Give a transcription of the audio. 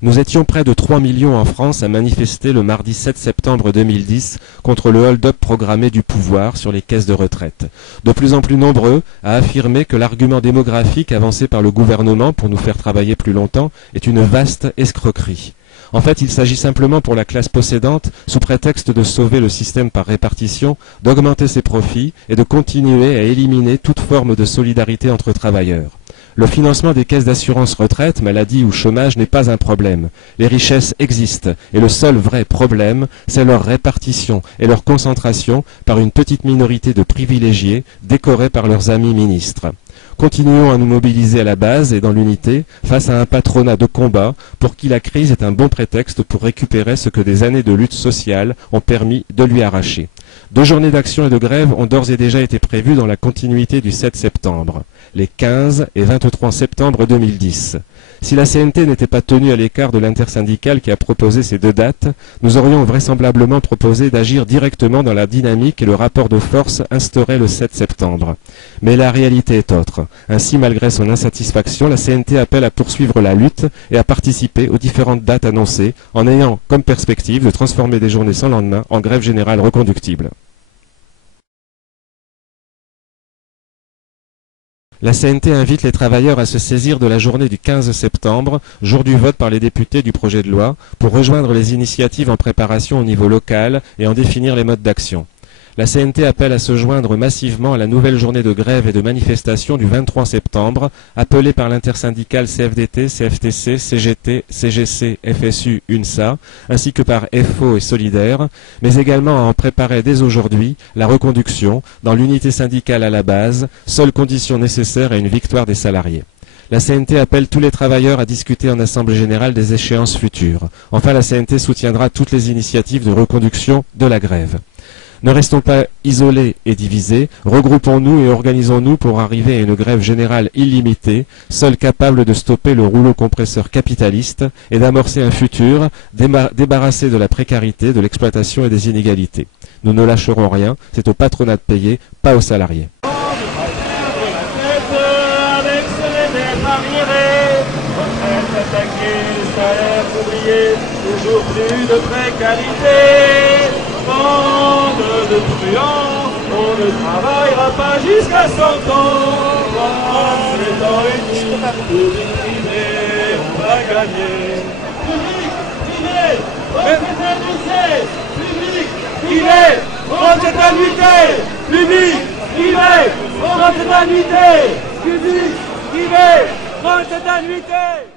Nous étions près de 3 millions en France à manifester le mardi 7 septembre 2010 contre le hold-up programmé du pouvoir sur les caisses de retraite. De plus en plus nombreux à affirmer que l'argument démographique avancé par le gouvernement pour nous faire travailler plus longtemps est une vaste escroquerie. En fait, il s'agit simplement pour la classe possédante, sous prétexte de sauver le système par répartition, d'augmenter ses profits et de continuer à éliminer toute forme de solidarité entre travailleurs. Le financement des caisses d'assurance retraite, maladie ou chômage n'est pas un problème. Les richesses existent et le seul vrai problème, c'est leur répartition et leur concentration par une petite minorité de privilégiés décorés par leurs amis ministres. Continuons à nous mobiliser à la base et dans l'unité face à un patronat de combat pour qui la crise est un bon prétexte pour récupérer ce que des années de lutte sociale ont permis de lui arracher. 2 journées d'action et de grève ont d'ores et déjà été prévues dans la continuité du 7 septembre, les 15 et 23 septembre 2010. Si la CNT n'était pas tenue à l'écart de l'intersyndicale qui a proposé ces 2 dates, nous aurions vraisemblablement proposé d'agir directement dans la dynamique et le rapport de force instauré le 7 septembre. Mais la réalité est autre. Ainsi, malgré son insatisfaction, la CNT appelle à poursuivre la lutte et à participer aux différentes dates annoncées en ayant comme perspective de transformer des journées sans lendemain en grève générale reconductible. La CNT invite les travailleurs à se saisir de la journée du 15 septembre, jour du vote par les députés du projet de loi, pour rejoindre les initiatives en préparation au niveau local et en définir les modes d'action. La CNT appelle à se joindre massivement à la nouvelle journée de grève et de manifestation du 23 septembre, appelée par l'intersyndicale CFDT, CFTC, CGT, CGC, FSU, UNSA, ainsi que par FO et Solidaire, mais également à en préparer dès aujourd'hui la reconduction dans l'unité syndicale à la base, seule condition nécessaire à une victoire des salariés. La CNT appelle tous les travailleurs à discuter en Assemblée générale des échéances futures. Enfin, la CNT soutiendra toutes les initiatives de reconduction de la grève. Ne restons pas isolés et divisés, regroupons-nous et organisons-nous pour arriver à une grève générale illimitée, seule capable de stopper le rouleau compresseur capitaliste et d'amorcer un futur débarrassé de la précarité, de l'exploitation et des inégalités. Nous ne lâcherons rien, c'est au patronat de payer, pas aux salariés. Toujours plus de précarité, bande de truands, on ne travaillera pas jusqu'à 100 ans. En étant unis, public privé, on va gagner. Public privé, refraternisé. Public privé, refraternisé. Public privé, refraternisé. Public privé, refraternisé.